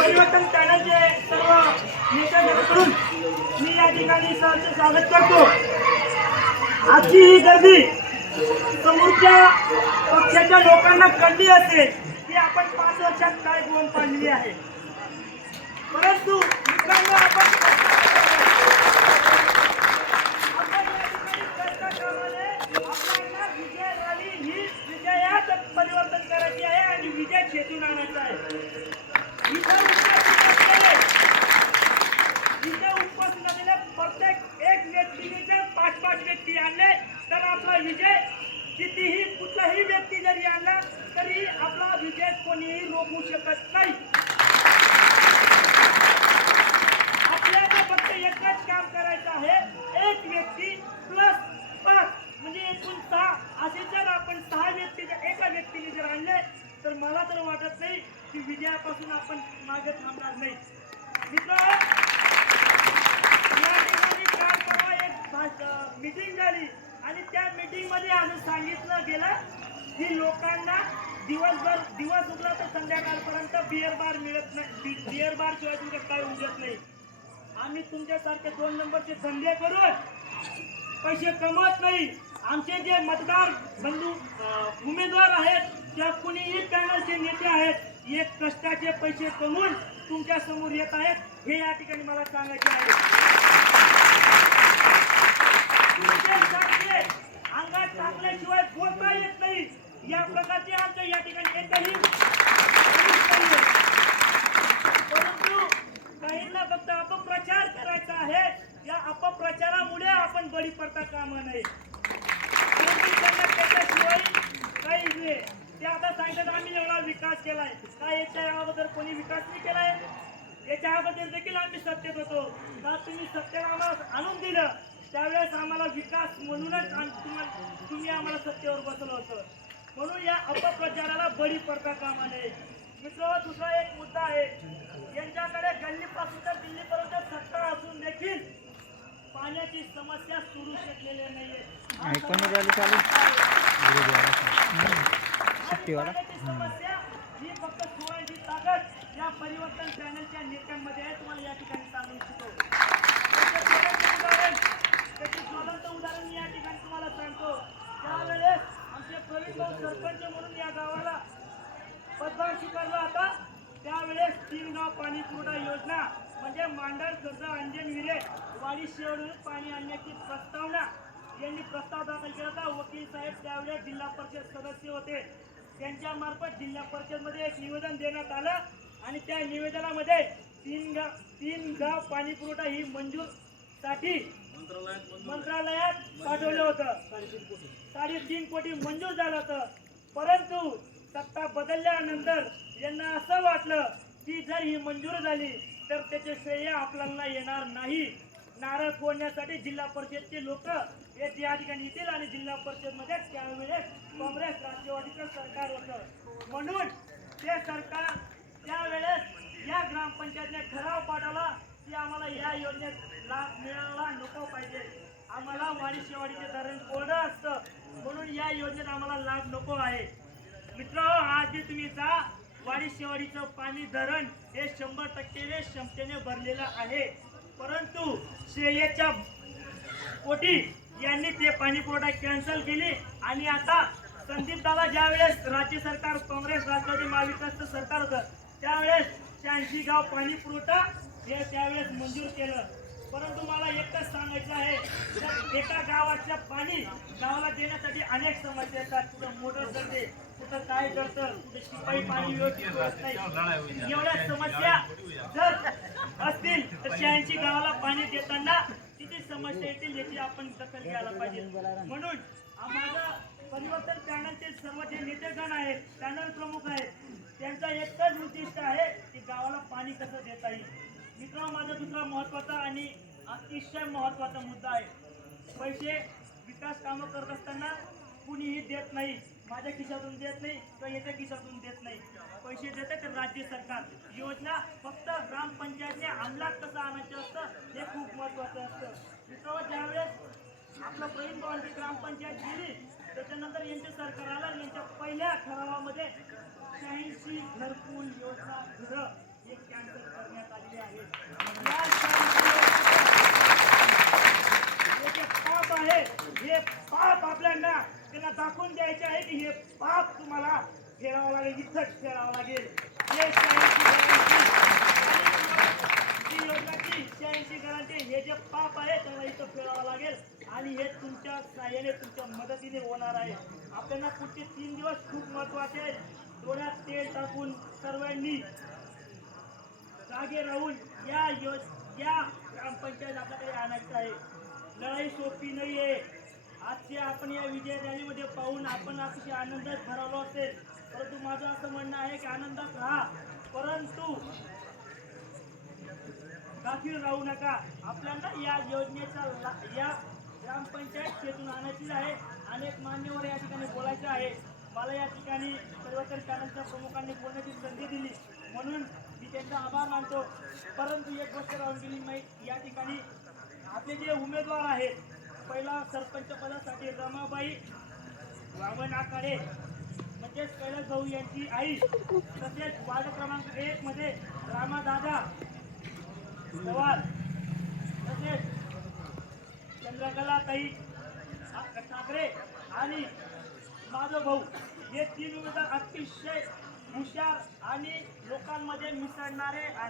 परिवर्तन करण्याचे सर्व नेत्यांकडून मी या ठिकाणी सहर्ष स्वागत करतो। आजची ही गर्दी समोरच्या पक्षाच्या लोकांना कळली असेल की आपण 5 वर्षात काय गुण पाडली आहे, परंतु मित्रांनो आपण विजय रॅली ही विजयात परिवर्तन करायची आहे आणि विजय खेचून आणायचा आहे। इथे उपस्थित असलेल्या प्रत्येक एक व्यक्तीने जर 5-5 व्यक्ती आणले तर आपला विजय कितीही कुठलाही व्यक्ती जरी आणला तरी आपला विजय कोणीही रोखू शकत नाही। आपल्याला फक्त एकच काम करायचं आहे, एक व्यक्ती प्लस 5 म्हणजे एकूण 6 असे जर आपण 6 व्यक्ती एका व्यक्तीने जर आणले तर मला तर वाटत नाही की विजयापासून आपण मागे थांबणार नाही। मित्रांनो, या ठिकाणी काल परवा एक मीटिंग झाली आणि त्या मीटिंग मध्ये असं सांगितलं गेलं की लोकांना दिवस उगला तर संध्याकाळपर्यंत बिअर बार मिळत नाही, बिअर बार शिवाय तुमचं काय उजत नाही। आम्ही तुमच्यासारखे 2 नंबरचे धंदे करून पैसे कमवत नाही। आमचे जे मतदार बंधू उमेदवार आहेत त्या कुणीही पॅनलचे नेते आहेत, एक कष्टाचे पैसे कमवून तुमच्या समोर येत आहेत, हे या ठिकाणी मला सांगायचे आहे। अंगात टाकल्याशिवाय बोलता येत नाही, या प्रकारचे आमच्या या ठिकाणी एकही परंतु काहींना फक्त अपप्रचार करायचा आहे, या अपप्रचारामुळे आपण बळी पडता कामा नये। परंतु त्यांना त्याच्याशिवाय काहीच नाही। ते आता सांगतात आम्ही एवढा विकास केलाय, काय याच्या अगोदर कोणी विकास नाही केलाय? याच्या अगोदर देखील आम्ही सत्तेत होतो, का तुम्ही सत्तेला आम्हाला आणून दिलं त्यावेळेस आम्हाला विकास म्हणूनच तुम्ही आम्हाला सत्तेवर बसवलं होतं। म्हणून या अपप्रचाराला बळी पडता कामा नये। मित्र, दुसरा एक मुद्दा आहे, यांच्याकडे गल्लीपासून तर दिल्लीपर्यंत सत्ता असून देखील पाण्याची समस्या सोडू शकलेली नाहीये। समस्या ही फक्त सोडायची ताकद या परिवर्तन चॅनलच्या नेत्यांमध्ये आहे, तुम्हाला या ठिकाणी सांगू इच्छितो। त्याची ज्वलंत उदाहरण मी या ठिकाणी तुम्हाला सांगतो। त्यावेळेस आमचे प्रवीण भाऊ सरपंच म्हणून या गावाला पदभार स्वीकारला होता, त्यावेळेस 3 गाव पाणी पुरवठा योजना म्हणजे मांडर, कर्ज, अंजन, विरे, वाडी शेवडून पाणी आणण्याची प्रस्तावना यांनी प्रस्ताव दाखल केला होता। वकील साहेब त्यावेळेस जिल्हा परिषद सदस्य होते, त्यांच्या मार्फत जिल्हा परिषद मध्ये एक निवेदन देण्यात आलं आणि त्या निवेदनामध्ये 3 गाव पाणी पुरवठा ही मंजूर साठी मंत्रालयात पाठवलं होतं। 3.5 कोटी मंजूर झालं होतं, परंतु सत्ता बदलल्यानंतर यांना असं वाटलं की जर ही मंजूर झाली तर त्याचे श्रेय आपल्याला येणार नाही। नारळ फोडण्यासाठी जिल्हा परिषदचे लोक या ठिकाणी येतील आणि जिल्हा परिषद मध्ये त्यावेळेस काँग्रेस राष्ट्रवादीचं सरकार होतं, म्हणून ते सरकार त्यावेळेस या ग्रामपंचायतने ठराव पाठवला की आम्हाला या योजनेत लाभ मिळाला नको पाहिजे, आम्हाला वाडी शेवाडीचे धरण कोरडं असतं म्हणून या योजनेत आम्हाला लाभ नको आहे। मित्र, आज जे तुम्ही जा वाडी शेवाडीचं पाणी धरण हे 100% क्षमतेने भरलेलं आहे, परंतु श्रेयाच्या पोटी यांनी ते पाणी पुरवठा कॅन्सल केली आणि आता संदीप दादा ज्यावेळेस राज्य सरकार काँग्रेस राष्ट्रवादी महाविकासचं सरकार होतं त्यावेळेस 86 गाव पाणी पुरवठा हे त्यावेळेस मंजूर केलं। परंतु मला एकच सांगायचं आहे, एका गावाचं पाणी गावाला देण्यासाठी अनेक समस्या येतात, कुठं मोटर करते, कुठं काय करतं, कुठे शिपाई पाणी व्यवस्थित होत नाही। एवढ्या समस्या जर असतील तर 86 गावाला पाणी देताना किती समस्या येतील याची आपण दखल घ्यायला पाहिजे। म्हणून माझं परिवर्तन पॅनलचे सर्व जे नेतेगण आहेत, पॅनल प्रमुख आहेत, त्यांचा एकच उद्दिष्ट आहे की गावाला पाणी कसं देता येईल। मित्रांनो, माझा दुसरा महत्वाचा आणि अतिशय महत्वाचा मुद्दा आहे, पैसे विकास कामं करत असताना कुणीही देत नाही, माझ्या खिशातून देत नाही किंवा याच्या खिशातून देत नाही, पैसे देते तर राज्य सरकार। योजना फक्त ग्रामपंचायतने अंमलात कसं आणायचं असतं हे खूप महत्वाचं असतं। मित्रांनो, ज्यावेळेस आपलं प्रवीण भावांची ग्रामपंचायत गेली त्याच्यानंतर यांचे सरकार आलं, यांच्या पहिल्या ठरावामध्ये 86 घरकुल योजना घरं हे कॅन्सल त्यांना दाखवून द्यायचे आहे की हे पाप तुम्हाला फेडावं लागेल, इथंच फेडावं लागेल. हे 86 गॅरंटी हे जे पाप आहे त्याला इथं फेडावं लागेल आणि हे तुमच्या सहाय्याने तुमच्या मदतीने होणार आहे. आपल्याला पुढचे 3 दिवस खूप महत्वाचे आहेत. डोळ्यात तेल टाकून सर्वांनी जागे राहून या ग्रामपंचायत आपल्याकडे आणायचं आहे. लढाई सोपी नाहीये. आजचे आपण या विजय रॅलीमध्ये पाहून आपण अतिशय आनंदात भरवलो असेल, परंतु माझं असं म्हणणं आहे की आनंदात राहा, परंतु गाफील राहू नका. आपल्याला या योजनेचा या ग्रामपंचायत क्षेत्रातून आणायची आहे. अनेक मान्यवर या ठिकाणी बोलायचे आहे. मला या ठिकाणी परिवर्तन चॅनलच्या प्रमुखांनी बोलण्याची संधी दिली म्हणून मी त्यांचा आभार मानतो. परंतु एक गोष्ट राहून गेली, या ठिकाणी आपले जे उमेदवार आहेत, पहिला सरपंच पदासाठी रमाबाई वामन आखाडे म्हणजेच कैलास भाऊ यांची आई, तसेच वार्ड क्रमांक 1 मध्ये रामादादा पवार, तसेच चंद्रकलाताई ठाकरे आणि माधव भाऊ हे 3 उमेदवार अतिशय हुशार आणि लोकांमध्ये मिसळणारे आहेत.